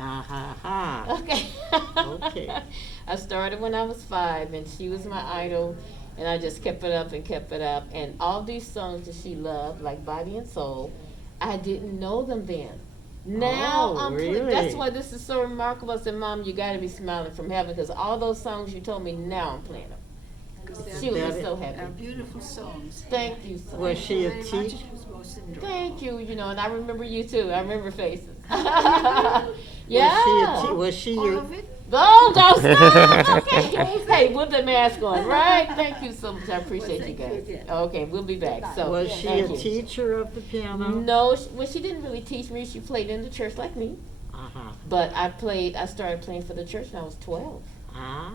Okay. Okay. I started when I was 5, and she was my idol, and I just kept it up and kept it up. And all these songs that she loved, like Body and Soul, I didn't know them then. Now Oh, I'm really? that's why this is so remarkable. I said, Mom, you got to be smiling from heaven, because all those songs you told me, now I'm playing them. She would be so happy. They're beautiful songs. Thank you so Was much. she a Very much. teacher? It was most enjoyable. Thank you, and I remember you too. I remember faces. Was Yeah. she All your? of it? Oh, don't stop. Okay. Hey, with the mask on, right? Thank you so much. I appreciate Well, you thank you guys. again. Okay, we'll be back. So, Was she thank a you. teacher of the piano? No, well, she didn't really teach me. She played in the church like me. Uh-huh. But I started playing for the church when I was 12. Ah.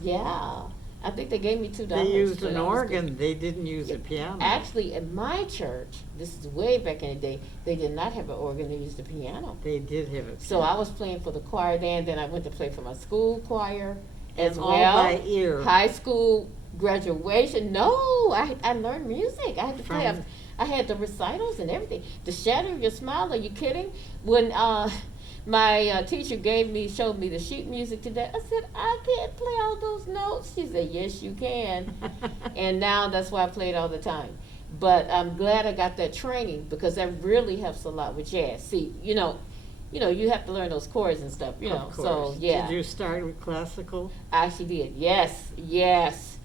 Yeah. I think they gave me $2. They used when an I was organ. They didn't use a piano. Actually, in my church, this is way back in the day, they did not have an organ. They used a piano. They did have a piano. So I was playing for the choir then I went to play for my school choir as And well. all by ear. High school graduation. No, I learned music. I had to play. From- I had the recitals and everything. The shadow of your smile. Are you kidding? When my teacher showed me the sheet music today, I said, I can't play all those notes. She said, yes, you can. And now that's why I play it all the time. But I'm glad I got that training, because that really helps a lot with jazz. See, you have to learn those chords and stuff, Of So, course. yeah. Did you start with classical? I actually did. Yes.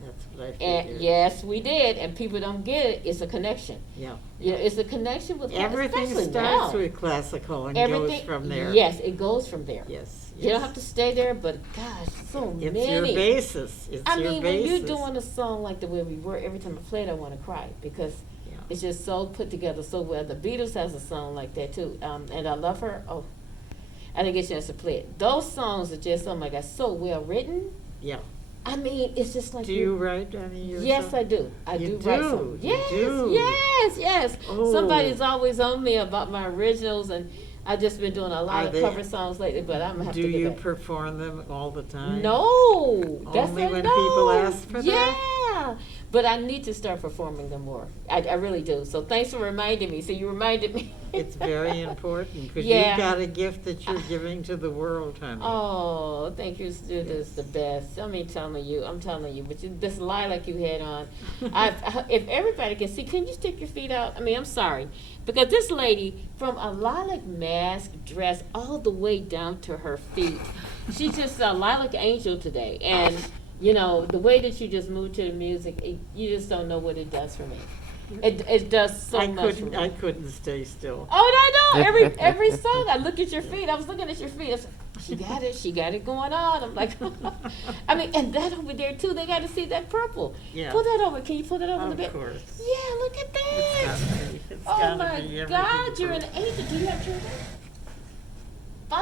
That's what I And figured. yes, we did. And people don't get it. It's a connection. Yeah. It's a connection with Everything especially starts now. with classical and Everything, goes from there. Yes, it goes from there. Yes. You don't have to stay there, but gosh, so It's many. your basis. It's I your mean, basis. when you're doing a song like the way we were, every time I play it, I want to cry, because Yeah. it's just so put together so well. The Beatles has a song like that too, and I love her. Oh, I didn't get a chance to play it. Those songs are just, oh my God, so well written. Yeah. I mean, it's just like Do you write any of your Yes, songs? I do. I You do write do, songs. you Yes, do. yes. Oh. Somebody's always on me about my originals, and I've just been doing a lot Are of they- cover songs lately. But I'm gonna have Do to get you back. perform them all the time? No, that's Only a when no. people ask for that? Yeah, but I need to start performing them more. I really do. So thanks for reminding me. So you reminded me. It's very important, because Yeah. you've got a gift that you're giving to the world, honey. Oh, thank you, students, the best. I'm telling you, but this lilac you had on, if everybody can see, can you stick your feet out? I mean, I'm sorry, because this lady, from a lilac mask dress all the way down to her feet, she's just a lilac angel today. And, the way that you just move to the music, you just don't know what it does for me. It does so much for me. I couldn't stay still. Oh, no, every song, I look at your feet. I was looking at your feet. I said, she got it going on. I'm like, I mean, and that over there too. They got to see that purple. Yeah. Pull that over. Can you pull that over a Of bit? course. Yeah, look at that. It's Oh gotta my be everything God, you're an purple. angel. Do you have children? 5.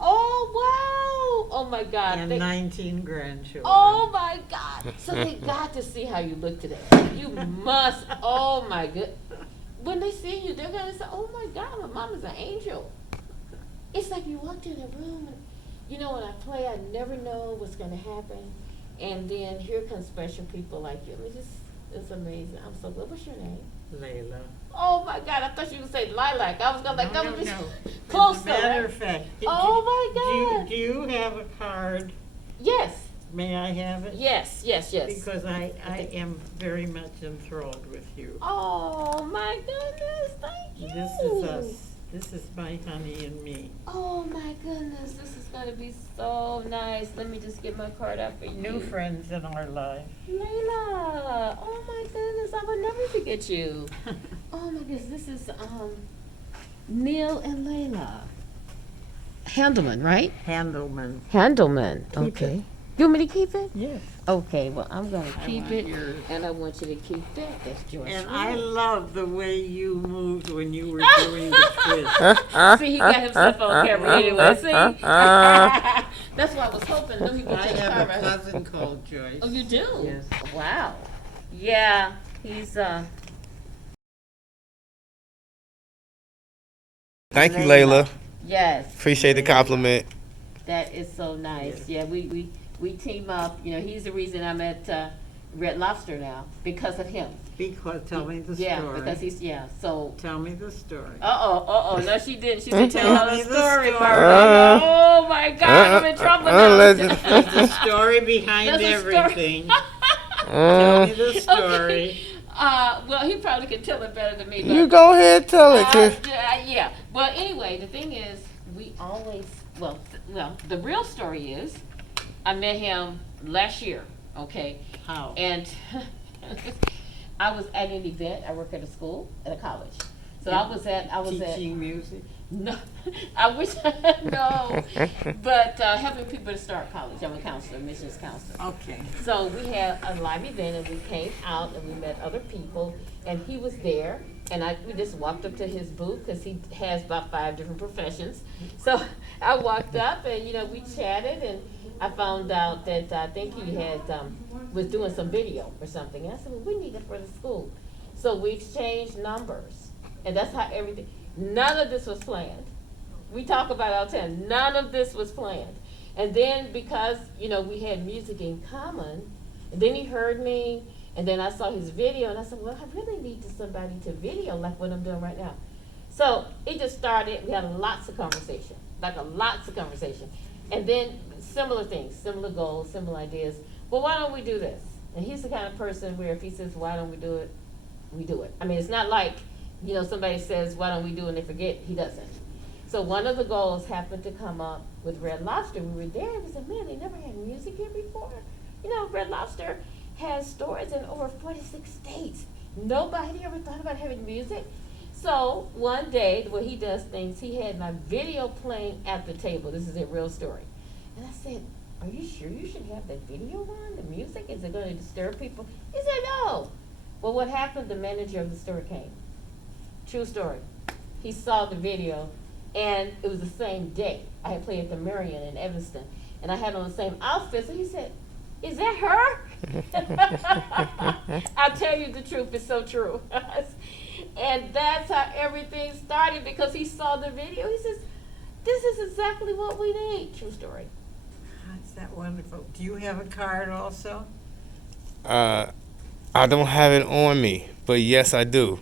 Oh wow. Oh my God. And 19 grandchildren. Oh my God. So they got to see how you look today. You must. Oh my good. When they see you, they're going to say, oh my God, my mom is an angel. It's like you walked in a room and, when I play, I never know what's going to happen. And then here comes special people like you. I mean, it's amazing. I'm so good. What's your name? Layla. Oh my God, I thought you would say lilac. I was going to No, no. Close As a matter of though, fact. Oh my God. Do you have a card? Yes, May I have it? yes. Because I am very much enthralled with you. Oh my goodness, thank you. This is us. This is my honey and me. Oh my goodness, this is going to be so nice. Let me just get my card out for you. New friends in our life. Layla, oh my goodness, I will never forget you. Oh my goodness, this is Neil and Layla. Handelman, right? Handelman. Handelman, Keep okay. it. You want me to keep it? Yes. Okay, well, I'm going to I keep want it, yours. and I want you to keep that. That's George. And Strait. I love the way you moved when you were doing the twist. See, he got himself on camera anyway. See, that's why I was hoping. Let me I get your have a camera. cousin called Joyce. Oh, you do? Yes. Wow. Yeah, he's Thank you, Layla. Yes. Appreciate the compliment. That is so nice. Yeah, we team up. He's the reason I'm at Red Lobster now because of him. Because, tell me the story. Yeah, because so. Tell me the story. No, she didn't. She didn't tell Tell her me the the story, story. Martha. Oh my God, I'm in trouble now. There's the story behind There's a story. everything. Tell me the story. Okay. Well, he probably can tell it better than me. You But, go ahead, tell it, kid. yeah. Well, anyway, the thing is, we always, the real story is, I met him last year, okay? How? And I was at an event. I work at a school, at a college. So I was at Teaching music? no, I wish no, but helping people to start college. I'm a counselor, admissions counselor. Okay. So we had a live event, and we came out and we met other people, and he was there, and we just walked up to his booth because he has about 5 different professions. So I walked up, and we chatted, and I found out that I think he had was doing some video or something. And I said, well, we need it for the school. So we exchanged numbers, and that's how everything. None of this was planned. We talk about it all the time. None of this was planned. And then because, we had music in common, and then he heard me, and then I saw his video, and I said, well, I really need somebody to video like what I'm doing right now. So it just started. We had lots of conversation, And then similar things, similar goals, similar ideas. Well, why don't we do this? And he's the kind of person where if he says, why don't we do it, we do it. I mean, it's not like, somebody says, why don't we do it, and they forget. He doesn't. So one of the goals happened to come up with Red Lobster. We were there, and we said, man, they never had music here before. Red Lobster has stores in over 46 states. Nobody ever thought about having music. So one day, the way he does things, he had my video playing at the table. This is a real story. And I said, are you sure you should have the video on, the music? Is it going to disturb people? He said, no. Well, what happened, the manager of the store came. True story. He saw the video, and it was the same day. I had played at the Marion in Evanston, and I had on the same outfit. So he said, is that her? I'll tell you the truth. It's so true. And that's how everything started because he saw the video. He says, this is exactly what we need. True story. That's that wonderful. Do you have a card also? I don't have it on me, but yes, I do.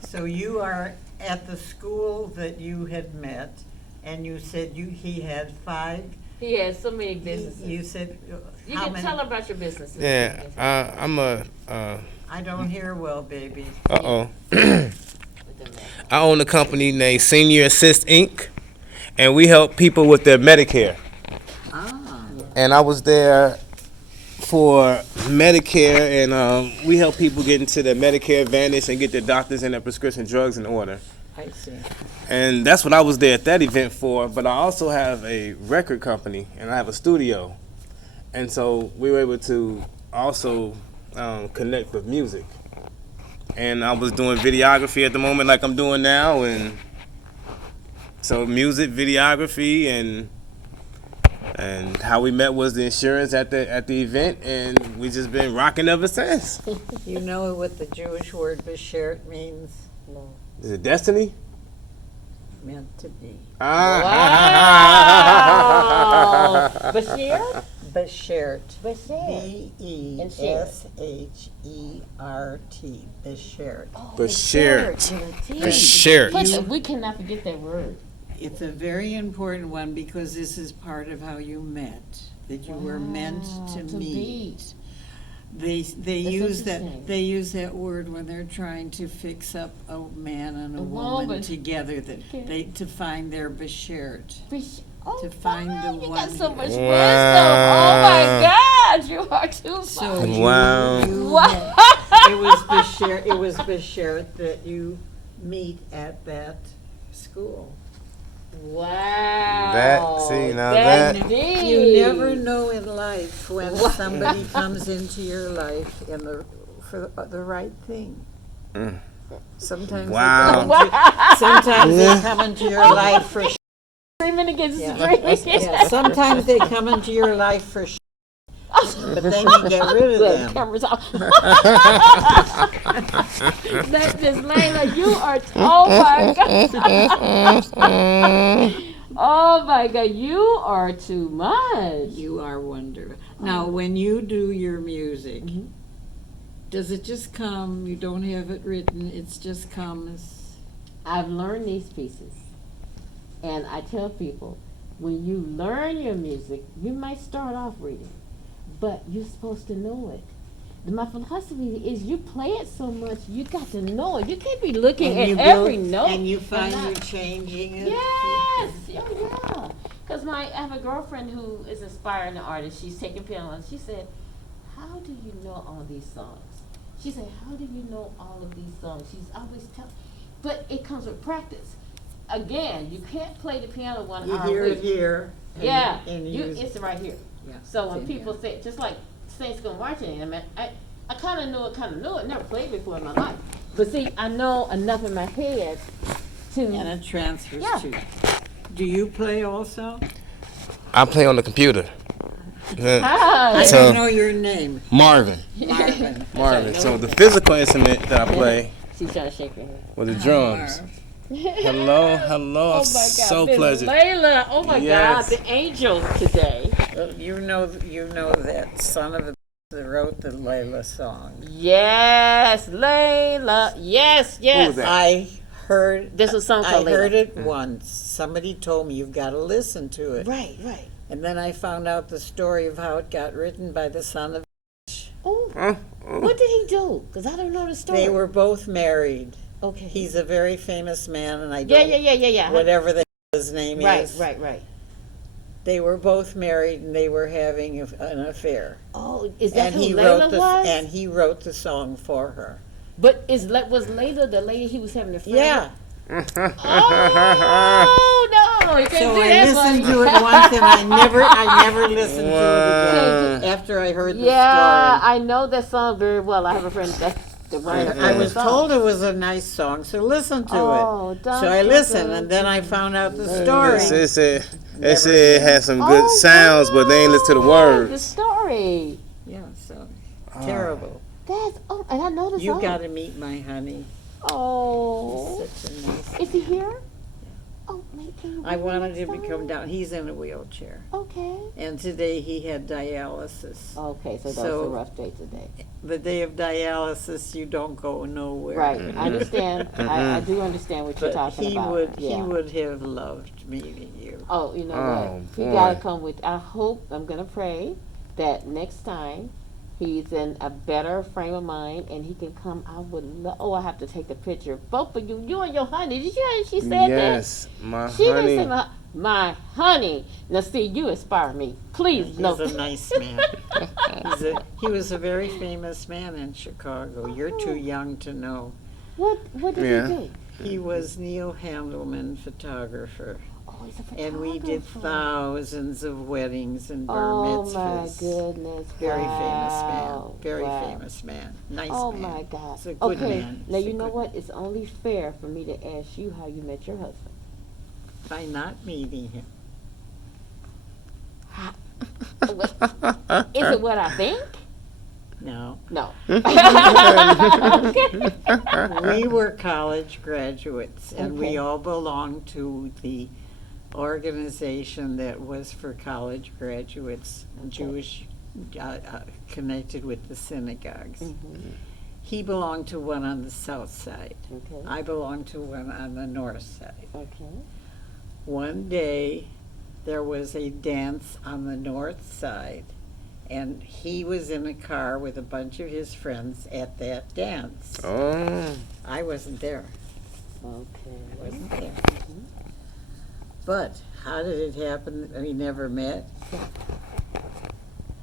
So you are at the school that you had met, and you said he had 5. He has so many businesses. You said You how can many? tell about your businesses. Yeah, I'm a. I don't hear well, baby. I own a company named Senior Assist Inc., and we help people with their Medicare. Ah. And I was there for Medicare, and we help people get into their Medicare Advantage and get their doctors and their prescription drugs in order. I see. And that's what I was there at that event for. But I also have a record company, and I have a studio. And so we were able to also connect with music. And I was doing videography at the moment like I'm doing now. And so music, videography, and how we met was the insurance at the event. And we just been rocking ever since. You know what the Jewish word beshert means? No. Is it destiny? Meant to be. Wow. Bashir? Beshert. Bashir. B-E-S-H-E-R-T. Beshert. Bashir. We cannot forget that word. It's a very important one because this is part of how you met, that you were meant to meet. They use that word when they're trying to fix up a man and a woman together, to find their beshert. To find the you one. got so much Wow. wisdom. Oh my God, you are too So funny. Wow. It was beshert that you meet at that school. Wow. That's deep. You never know in life when somebody comes into your life for the right thing. Sometimes Wow. they come into your life for Screaming against Yeah. screaming. Sometimes they come into your life for but then you get rid of The them. camera's off. That's Miss Layla. You are. Oh my God. Oh my God, you are too much. You are wonderful. Now, when you do your music, Mhm. does it just come? You don't have it written. It's just comes. I've learned these pieces, and I tell people, when you learn your music, you might start off reading, but you're supposed to know it. My philosophy is you play it so much, you got to know it. You can't be looking at every note. and you find not- you're changing it. Yes, oh yeah. Because I have a girlfriend who is an aspiring artist. She's taking piano, and she said, "How do you know all these songs?" She said, "How do you know all of these songs?" She's always telling, but it comes with practice. Again, you can't play the piano 1 You hour hear a it week. here. And, Yeah, and it's right here. yeah, So when it's in people here. say, just like Saints Go Marching, I kind of knew it, never played before in my life. But see, I know enough in my head to, And it transfers Yeah. to you. Do you play also? I play on the computer. I Hi. So- don't know your name. Marvin. Marvin. Marvin. So the physical instrument that I play She's trying to shake her head. were the drums. Hello, hello. Oh my God, So Miss pleasant. Layla, oh my Yes. God, the angel today. Well, you know that son of a that wrote the Layla song. Yes, Layla, yes, yes. Who's that? I heard. This was a song I called heard Layla. it once. Somebody told me you've got to listen to it. Right, right. And then I found out the story of how it got written by the son of. Oh, Huh? what did he do? Because I don't know the story. They were both married. okay. He's a very famous man, and I yeah, don't. yeah. Whatever his name Right, is. right. They were both married, and they were having an affair. Oh, is that And who he Layla wrote the was? and he wrote the song for her. But was Layla the lady he was having a affair Yeah. with? Oh no! You can't So do I that, listened buddy. to it once, and I never listened to it again Wow. after I heard the Yeah, story. I know that song very well. I have a friend that's the writer. I of the was song. told it was a nice song, so listen to Oh, it. dun, So I dun, listened, dun, and then I found out the It story. said Never it had some good Oh, sounds, but they ain't listen to the wow, words. The story. Yeah, so terrible. That's and I know the You song. got to meet my honey. Oh, He's such a nice. is he here? Oh, maybe. I wanted him to come down. He's in a wheelchair, Okay. and today he had dialysis. Okay, so that So- was a rough day today. The day of dialysis, you don't go nowhere. Right, I understand. I do understand what you're But talking he about. would Yeah. he would have loved meeting you. Oh, you know Oh, what? You boy. gotta come with. I hope I'm gonna pray that next time he's in a better frame of mind and he can come. I would love. Oh, I have to take the picture. Both of you, you and your honey. Did you hear she said Yes, my that? She didn't honey. say my honey. Now see, you inspire me. Please, He's no. a nice man. He was a very famous man in Chicago. You're too young to know. What did Yeah. he do? He was Neil Handelman, photographer, Oh, he's a photographer. and we did thousands of weddings and bar Oh mitzvahs. my goodness! Very famous man. Wow. Very Wow. famous man. Nice Oh man. my God. He's a good Okay, man. now He's a you know good what? It's only fair for me to ask you how you met your husband. By not meeting him. Is it what I think? No. No. We were college graduates, and Okay. we all belonged to the organization that was for college graduates, Jewish, connected with the synagogues. Mhm. He belonged to one on the south side. Okay. I belonged to one on the north side. Okay. One day, there was a dance on the north side, and he was in a car with a bunch of his friends at that dance. Oh, I wasn't there. I Okay. wasn't there. But how did it happen that we never met?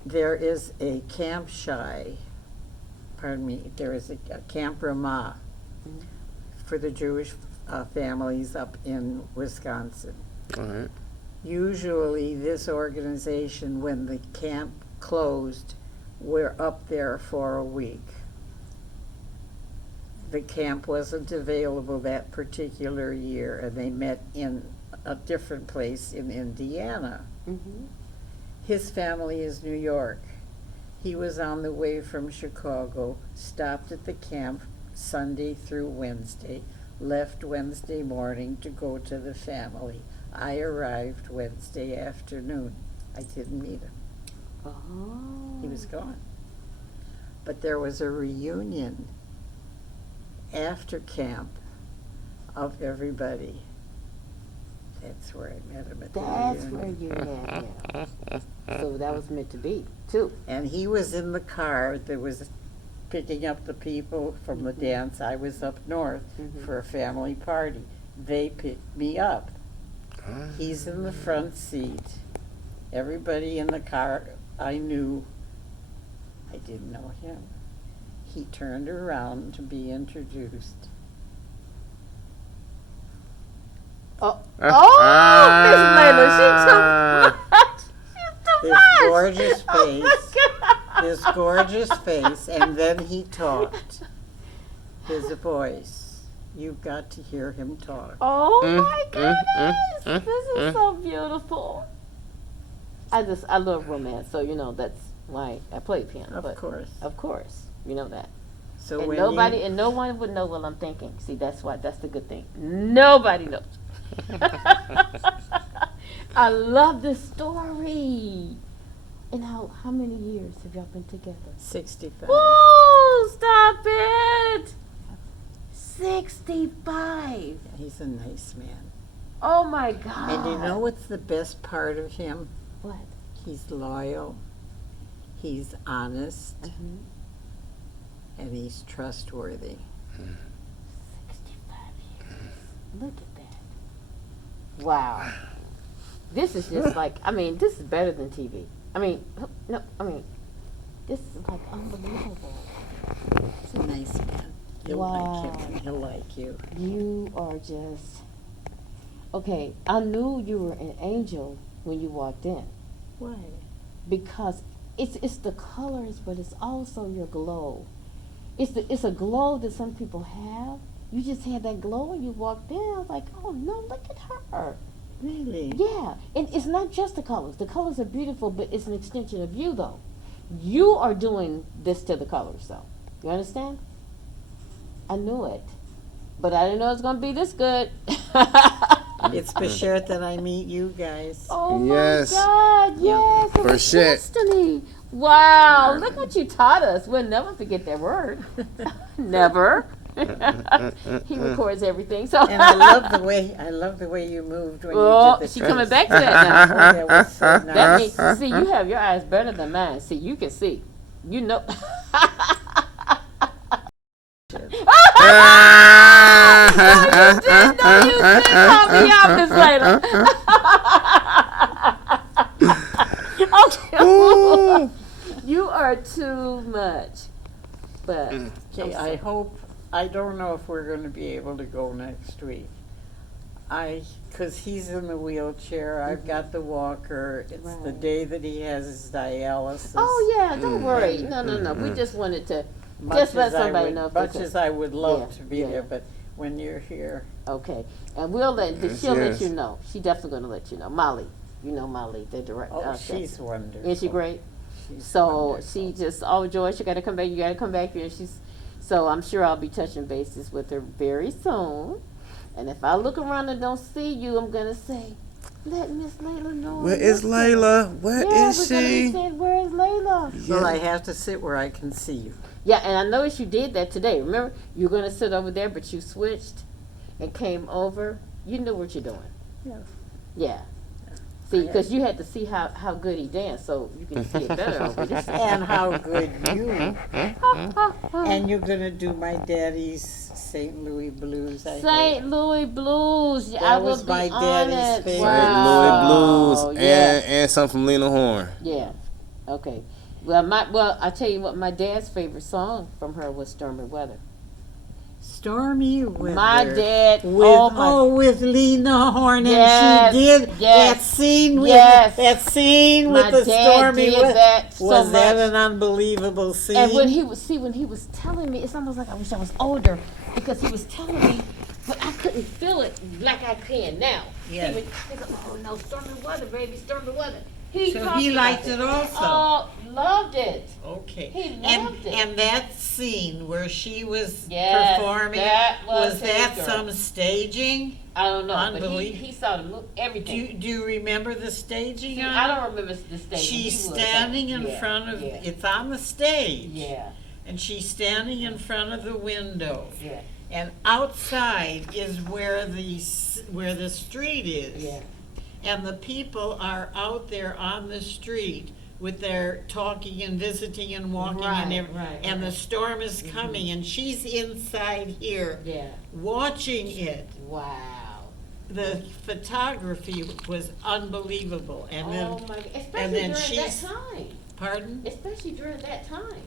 There is a Camp Shai, there is a Camp Ramah for the Jewish families up in Wisconsin. all right. Usually this organization, when the camp closed, we're up there for a week. The camp wasn't available that particular year, and they met in a different place in Indiana. Mhm. His family is New York. He was on the way from Chicago, stopped at the camp Sunday through Wednesday, left Wednesday morning to go to the family. I arrived Wednesday afternoon. I didn't meet him. Oh. He was gone. But there was a reunion after camp of everybody. That's where I met him at the That's reunion. where you met him. So that was meant to be, too. And he was in the car that was picking up the people from the dance. I was up north for a family party. They picked me up. He's in the front seat. Everybody in the car I knew. I didn't know him. He turned around to be introduced. Oh, Miss Layla, she's too His much. gorgeous Oh, face. my God. His gorgeous face, and then he talked. His voice. You've got to hear him talk. Oh my goodness, this is so beautiful. I love romance, so you know that's why I play piano. Of but course. Of course, you know that. So And when nobody you, and no one would know what I'm thinking. See, that's the good thing. Nobody knows. I love this story. And how many years have y'all been together? 65. Woo! Stop it! 65. He's a nice man. Oh my God. And you know what's the best part of him? What? He's loyal. He's honest. Mhm. And he's trustworthy. 65 years. Look at that. Wow. This is just like, this is better than TV. This is like unbelievable. He's a nice man. You'll like him and he'll like you. You are just, okay, I knew you were an angel when you walked in Why? because it's the colors, but it's also your glow. It's a glow that some people have. You just had that glow when you walked in. I was like, oh no, look at her. Really? Yeah, and it's not just the colors. The colors are beautiful, but it's an extension of you, though. You are doing this to the colors, though. You understand? I knew it, but I didn't know it was going to be this good. It's for sure that I meet you guys. Oh Yes. my God! Yes, it For was sure. destiny. Wow! Look what you taught us. We'll never forget that word. Never. He records everything. So. And I love the way you moved when Oh, you did the she coming twist. back to that now. Oh, that was so nice. That means, see, you have your eyes better than mine. See, you can see. You know. No, you did call me out, Miss Layla. Okay. You are too much. But Okay, I don't know if we're going to be able to go next week. Because he's in the wheelchair, I've got the walker. It's the Right. day that he has his dialysis. oh yeah, don't worry. No. We just wanted to just let somebody know. if they Much could. as I would love Yeah, to be yeah. there, but when you're here, Okay, and she'll Yes, let yes. you know. She definitely gonna let you know. Molly, you know Molly, the director. oh, she's wonderful. Isn't she great? She's So wonderful. she just, oh Joyce, you gotta come back. You gotta come back here. So I'm sure I'll be touching bases with her very soon. And if I look around and don't see you, I'm gonna say, let Miss Layla know. Where I is miss her." Layla? Where Yeah, is we're gonna be she? saying, where is Layla? So I have to sit where I can see you. Yeah, and I noticed you did that today. Remember, you were gonna sit over there, but you switched and came over. You knew what you're doing. Yeah. Yeah. See, because you had to see how good he danced, so you can see it better over this side. And how good you. And you're going to do my daddy's St. Louis blues, I St. hope. Louis Blues. That I was will my be daddy's on it. favorite. St. Wow. Louis Blues Yeah. and some from Lena Horne. Yeah. Okay. Well, I tell you what. My dad's favorite song from her was "Stormy Weather." Stormy weather. My dad. With Lena Horne, Yes, and she did yes, that scene with yes. with the dad stormy did weather. that so Was that much. an unbelievable scene? And when he was telling me, it's almost like I wish I was older because he was telling me, but I couldn't feel it like I can now. Yes. He would go, oh no, stormy weather, baby, stormy weather. So talked he about liked it also. Oh, loved it. Okay. He and loved it. and that scene where she was Yes, performing, that was that his girl. some staging? I don't know, but Unbelievable. he saw the move, everything. Do you remember the staging See, on I it? don't remember the stage. She's standing in front of, it's on the stage. Yeah, And she's standing in front of the window. yeah, And outside is where the street is. yeah. And the people are out there on the street with their talking and visiting and walking Right, and everything. right, And the right. storm is coming and she's inside here Yeah. watching it. Wow. The photography was unbelievable. And then, Oh my, especially and then during that she's, time. pardon? Especially during that time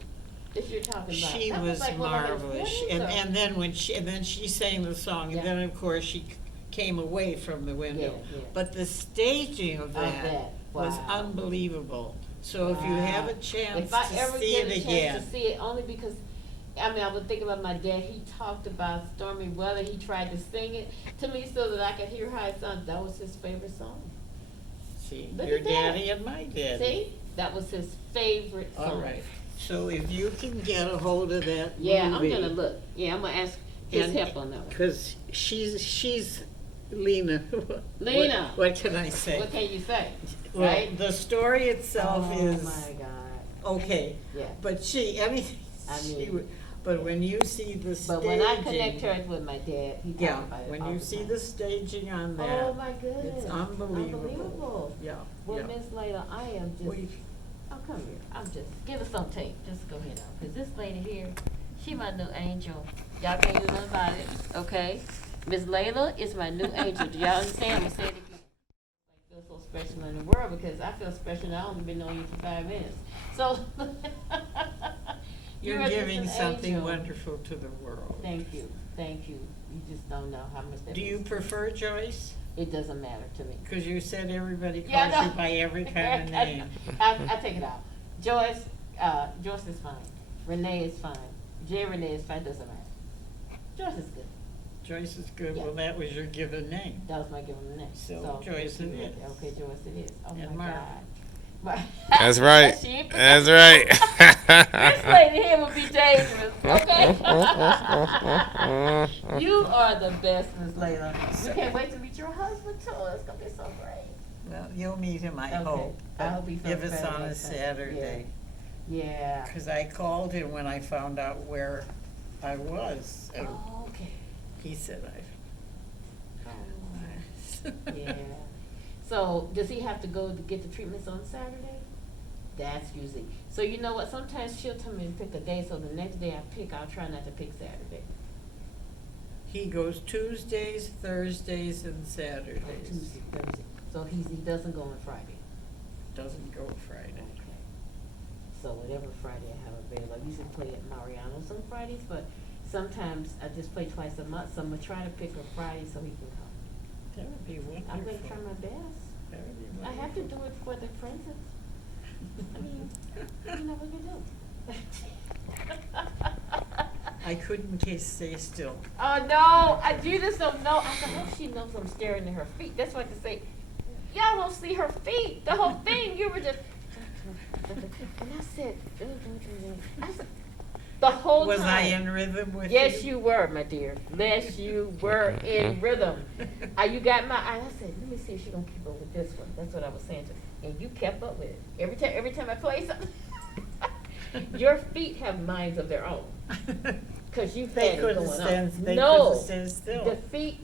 that you're talking about. She That was like one of her marvelous. friends, or- And then she sang the song, Yeah. and then of course she came away from the window. Yeah. But the staging of that was Wow. unbelievable. So if you have a Wow. chance If I to ever see get it a again, chance to see it, only because, I mean, I would think about my dad. He talked about stormy weather. He tried to sing it to me so that I could hear how it sounded. That was his favorite song. see, Look your at that. daddy and my daddy. See, that was his favorite song. All right. So if you can get a hold of that Yeah, movie, I'm gonna look. Yeah, I'm gonna ask his And- help on that one. because she's Lena. Lena. What can I say? What can you say? Well, Right? the story itself Oh is my God. okay. Yeah. But anything, I mean- but when you see the staging. But when I connect her with my dad, he Yeah, talks about it when all you the see time. the staging on that. Oh my goodness. It's unbelievable. Unbelievable. Yeah, Well, yeah. Miss Layla, I am just, We- oh, come here. I'm just, give us some tape. Just go ahead on. Cause this lady here, she my new angel. Y'all can't do nothing about it, okay? Miss Layla is my new angel. Do y'all understand? I'm gonna say it again. I feel so special in the world because I feel special now. I've only been knowing you for 5 minutes. So. You're just giving an something angel. wonderful to the world. Thank you, thank you. You just don't know how much that Do you means. prefer Joyce? It doesn't matter to me. Because you said everybody calls Yeah, I you know. by every kind of name. I take it out. Joyce, Joyce is fine. Renee is fine. Renee is fine, doesn't matter. Joyce is good. Joyce is good. Yeah. Well, that was your given name. That was my given name. So, Joyce it is. Okay, Joyce it is. Oh And my Mark. God. But- That's right. She ain't- That's right. This lady here would be dangerous, okay? You are the best, Miss Layla. We can't wait to meet your husband too. It's gonna be so great. Well, you'll meet him, I Okay. hope. I hope he Give feels us better on a next time. Saturday. Yeah. Because I called him when I found out where I was. And Oh, okay. he said, Yeah. So does he have to go to get the treatments on Saturday? That's usually. So you know what? Sometimes she'll tell me to pick a day. So the next day I pick, I'll try not to pick Saturday. He goes Tuesdays, Thursdays, and Or Saturdays. Tuesday, Thursday. So he doesn't go on Friday. Doesn't go Friday. Okay. So whatever Friday I have available, I usually play at Mariano's on Fridays, but sometimes I just play twice a month. So I'm gonna try to pick a Friday so he can come. That would be wonderful. I'm gonna try my best. That would be I have to wonderful. do it for the present. I mean, you know what you do. I couldn't stay still. Oh no, you just don't know. I hope she knows I'm staring at her feet. That's why I can say, y'all don't see her feet. The whole thing, you were just. And I said, the whole Was time. I in rhythm with you? Yes, you were, my dear. Yes, you were in rhythm. You got my eye. I said, let me see if she's gonna keep up with this one. That's what I was saying to her. And you kept up with it. Every time I play something. Your feet have minds of their own. Cause you've They had it couldn't going stand. on. They No, couldn't stand still. the feet.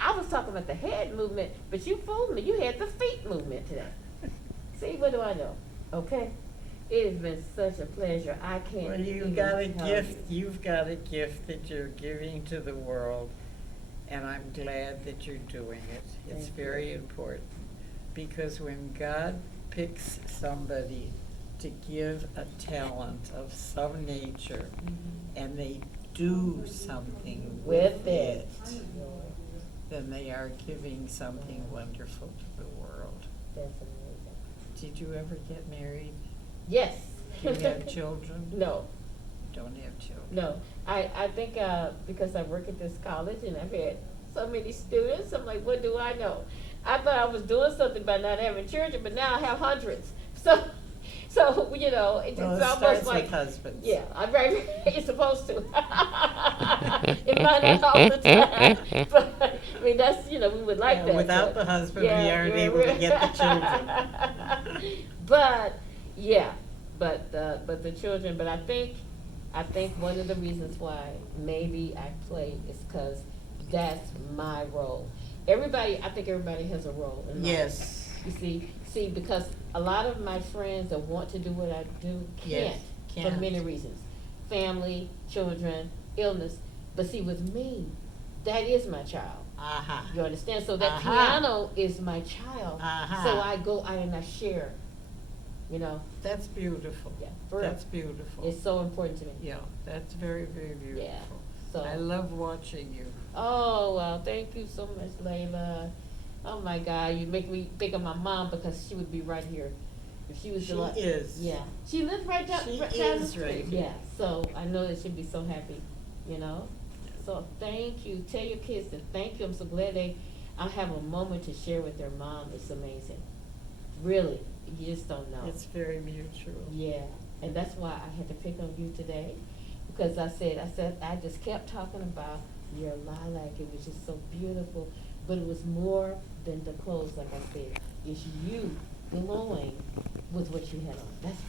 I was talking about the head movement, but you fooled me. You had the feet movement today. See, what do I know? Okay, it has been such a pleasure. I can't. Well, even you got a tell gift. you. You've got a gift that you're giving to the world, and I'm glad that you're doing it. It's Thank you. very important because when God picks somebody to give a talent of some nature, and they do something With it. then they are giving something wonderful to the world. That's amazing. Did you ever get married? Yes. Do you have children? No, Don't have children. no. I think because I work at this college and I've had so many students, I'm like, what do I know? I thought I was doing something by not having children, but now I have hundreds. So you know, it's Well, it almost starts like with husbands. yeah, I'm right. It's supposed to. It might not all the time, but I mean that's we would like that. Without but, the husband, we aren't able to get the children. But yeah, but the children. But I think one of the reasons why maybe I played is because that's my role. I think everybody has a role in life. Yes. You see, because a lot of my friends that want to do what I do Yes, can't for many reasons. Family, children, illness. But see, with me, that is my child. Aha. You understand? So that Uh-huh. piano is my child. Uh-huh. So I go out and I share. That's beautiful. Yeah, for That's beautiful. it's so important to me. Yeah, that's very, very beautiful. Yeah. So I love watching you. oh well, thank you so much, Layla. Oh my God, you make me think of my mom because she would be right here. If she was She still is. Yeah, she lives right down. She down the is street. right here. Yeah, so I know that she'd be so happy. So thank you. Tell your kids to thank you. I'm so glad I have a moment to share with their mom. It's amazing. Really, you just don't know. It's very mutual. Yeah, and that's why I had to pick on you today, because I just kept talking about your lilac. It was just so beautiful, but it was more than the clothes. Like I said, it's you glowing with what you had on. That's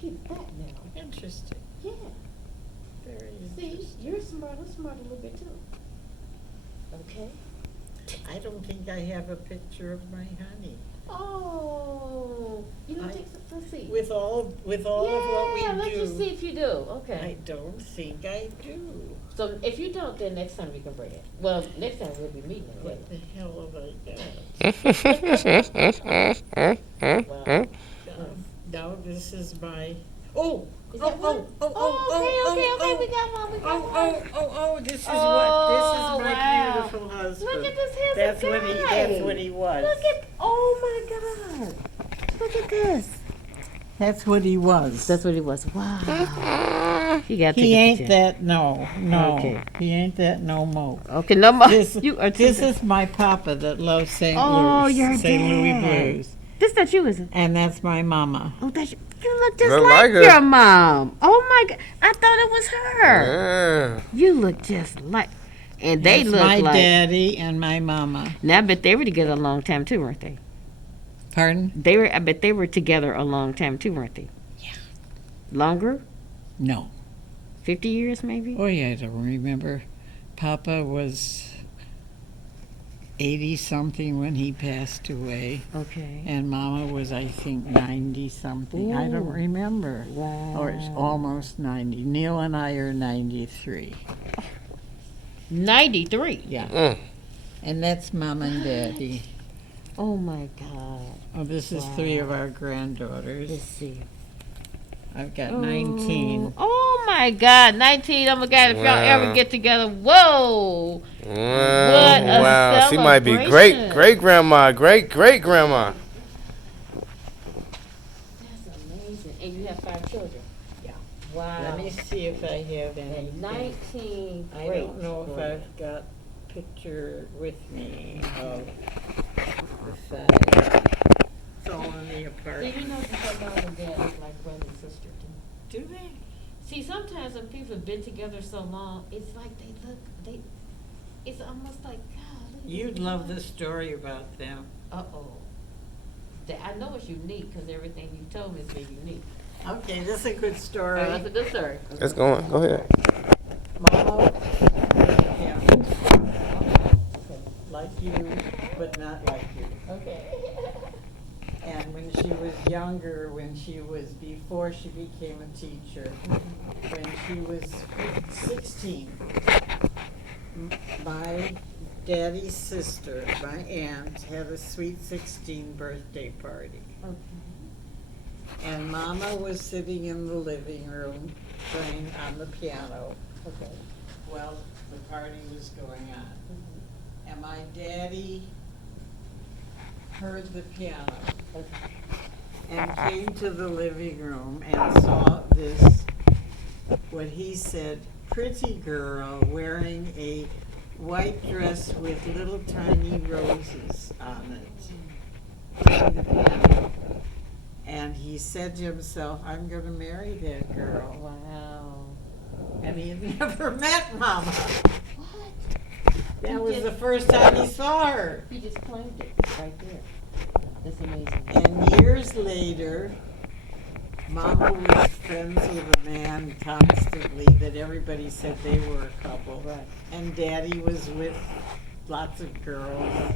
keep that now. Interesting. Yeah. Very See, interesting. you're smart. I'm smart a little bit too. Okay. I don't think I have a picture of my honey. Oh, take some. Let's see. With all of what we yeah, do. let's just see if you do. Okay. I don't think I do. So if you don't, then next time we can bring it. Well, next time we'll be meeting it. What the hell have I got? Wow. Now this is my. Oh! Is that one? Okay, we got one. This is Oh, my wow. beautiful husband. Look at this handsome That's what he was. Oh my God. Look at this. That's what he was. That's what it was. Wow. You got to He take a ain't picture. that no. Okay. He ain't that no more. Okay, no more. This, You are this too- is my papa that loves St. Oh, Louis. your St. Louis dad. Blues. This that you is. And that's my mama. Oh, that's you look just Look like like her. your mom. Oh my God, I thought it was her. Yeah. You look just like, and they That's look my like. daddy and my mama. Now I bet they were together a long time too, weren't they? Pardon? I bet they were together a long time too, weren't they? Yeah. Longer? No. 50 years maybe? Oh yeah, I don't remember. Papa was 80-something when he passed away. Okay. And Mama was, I think, 90-something. I don't Ooh. remember. Wow. Or it's almost 90. Neil and I are 93. 93. Yeah. And that's Mom and Daddy. Oh my God. Oh, this is Wow. 3 of our granddaughters. Let's see. I've got 19. Oh my God, 19. Oh my God, if y'all Wow. ever get together, whoa. What a Wow. She might be celebration. great grandma, great grandma. That's amazing. And you have 5 children. Yeah. Wow. Let me see if I have And anything. 19. I don't know if I've got picture with me of the 5. It's all in the Do apartment. you know that your mom and dad look like brother and sister too? Do they? See, sometimes when people have been together so long, it's like it's almost like, God. You'd love the story about them. Uh-oh. I know it's unique because everything you told me is very unique. Okay, this is a good story. That's a good story. Let's go on. Go ahead. Mama, yeah, like you, but not like you. Okay. And when she was younger, before she became a teacher, when she was 16, my daddy's sister, my aunt, had a sweet 16 birthday party. Okay. And Mama was sitting in the living room playing on the piano Okay. while the party was going on. And my daddy heard the piano and came to the living room and saw this, what he said, pretty girl wearing a white dress with little tiny roses on it. And he said to himself, I'm going to marry that girl. Wow. And he had never met Mama. What? That was the first time he saw her. He just claimed it right there. That's amazing. And years later, Mama was friends with a man constantly that everybody said they were a couple. Right. And Daddy was with lots of girls.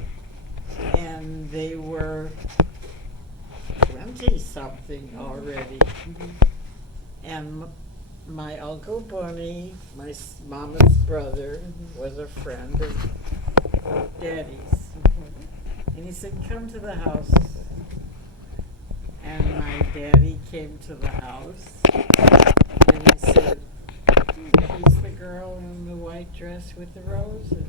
And they were 20-something already. Mhm. And my Uncle Bunny, Mama's brother, was a friend of Daddy's. And he said, come to the house. And my daddy came to the house. And he said, she's the girl in the white dress with the roses.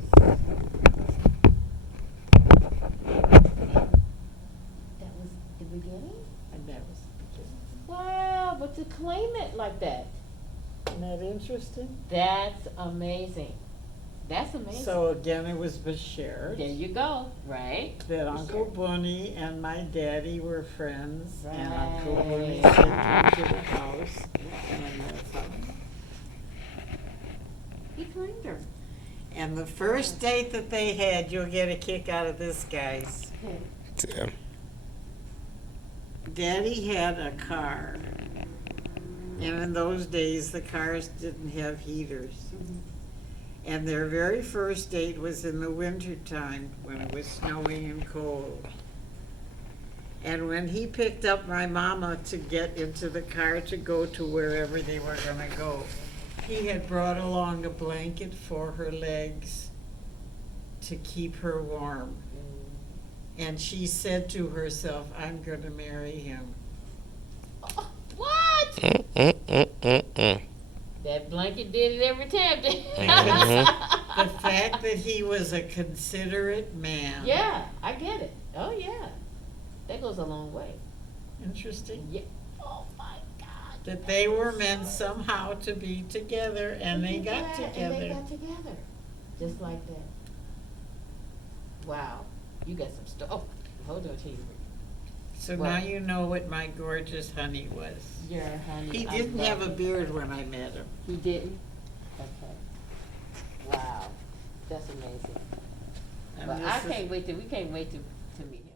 That was the beginning? And that was the beginning. Wow, but to claim it like that, Isn't that interesting? that's amazing. That's amazing. So again, it was shared. There you go, right? That Uncle Bunny and my daddy were friends, and Uncle Right. Bunny sent him to the house, and that's how. He claimed her. And the first date that they had, you'll get a kick out of this, guys. Yeah. Daddy had a car, and in those days, the cars didn't have heaters. And their very first date was in the wintertime when it was snowy and cold. And when he picked up my mama to get into the car to go to wherever they were gonna go, he had brought along a blanket for her legs to keep her warm. And she said to herself, I'm gonna marry him. What? That blanket did it every time. The fact that he was a considerate man. Yeah, I get it. Oh, yeah. That goes a long way. Interesting. Yeah. Oh, my God. That they were meant somehow to be together, and they got Yeah, And they together. got together. Just like that. Wow. You got some stuff. Oh, hold on to you. So Well- now you know what my gorgeous honey was. Your honey. He I didn't love have a it. beard when I met him. He didn't? Okay. Wow. That's amazing. And But this I is- can't wait we can't wait to meet him.